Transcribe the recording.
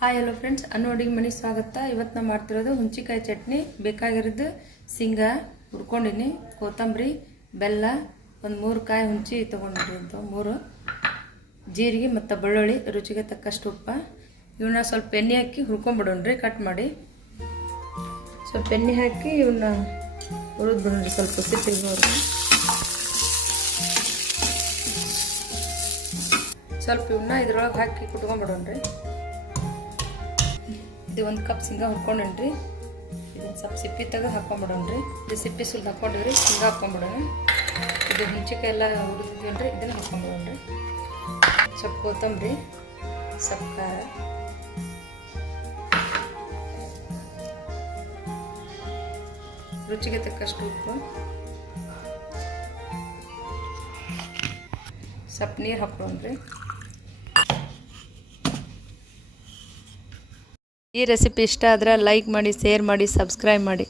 Hi hello friends ಅನ್ನು ಅಡುಗೆ ಮನೆ ಸ್ವಾಗತ ಇವತ್ತು ನಾವು ಮಾಡ್ತಿರೋದು ಹುಂಚಿಕಾಯಿ ಚಟ್ನಿ ಬೇಕಾಗಿರೋದು ಶೇಂಗಾ ಹುರ್ಕೊಂಡಿನಿ ಕೊತ್ತಂಬರಿ, ಬೆಲ್ಲ, ಒಂದು ಮೂರು ಕಾಯಿ ಹುಂಚಿ ತೊಗೊಂಡಿರಿ ಅಂತ. ಮೂರು ಜೀರಿಗೆ ಮತ್ತು ಬೆಳ್ಳುಳ್ಳಿ, ರುಚಿಗೆ ತಕ್ಕಷ್ಟು ಉಪ್ಪ. ಇವನ್ನ ಸ್ವಲ್ಪ ಎಣ್ಣೆ ಹಾಕಿ ಹುರ್ಕೊಂಬಿಡೋಣ್ರಿ ಕಟ್ ಮಾಡಿ. ಸ್ವಲ್ಪ ಎಣ್ಣೆ ಹಾಕಿ ಇವನ್ನ ಹುರಿದು ಬಿಡೋಣ್ರಿ, ಸ್ವಲ್ಪ ಸಿಟ್ಟಿಗೆ ಸ್ವಲ್ಪ ಇವನ್ನ ಇದ್ರೊಳಗೆ ಹಾಕಿ ಕುಟ್ಕೊಂಡ್ಬಿಡೋಣ್ರಿ ಇದು ಒಂದು ಕಪ್ ಶೇಂಗಾ ಹುರ್ಕೊಂಡೇನ್ರಿ. ಇದನ್ನು ಸ್ವಲ್ಪ ಸಿಪ್ಪಿ ತೆಗೆದು ಹಾಕೊಂಡ್ಬಿಡೋಣ್ರಿ ಇದು ಸಿಪ್ಪಿ ಸುಲ್ದು ಹಾಕೊಂಡಿವ್ರಿ, ಶೇಂಗಾ ಹಾಕೊಂಡ್ಬಿಡೋಣ ಇದು ಹುಂಚಿಕಾಯಿ ಎಲ್ಲ ಹುರಿದಿದ್ವಲ್ರಿ, ಇದನ್ನ ಹಾಕೊಂಡ್ಬಿಡೋಣ್ರಿ ಸ್ವಲ್ಪ ಕೊತ್ತಂಬರಿ, ಸ್ವಲ್ಪ ಖಾರ. ರುಚಿಗೆ ತಕ್ಕಷ್ಟು ಉಪ್ಪು. ಸ್ವಲ್ಪ ನೀರು ಹಾಕ್ಕೊಂಡ್ರಿ ಈ ರೆಸಿಪಿ ಇಷ್ಟ ಆದರೆ ಲೈಕ್ ಮಾಡಿ ಶೇರ್ ಮಾಡಿ ಸಬ್ಸ್ಕ್ರೈಬ್ ಮಾಡಿ.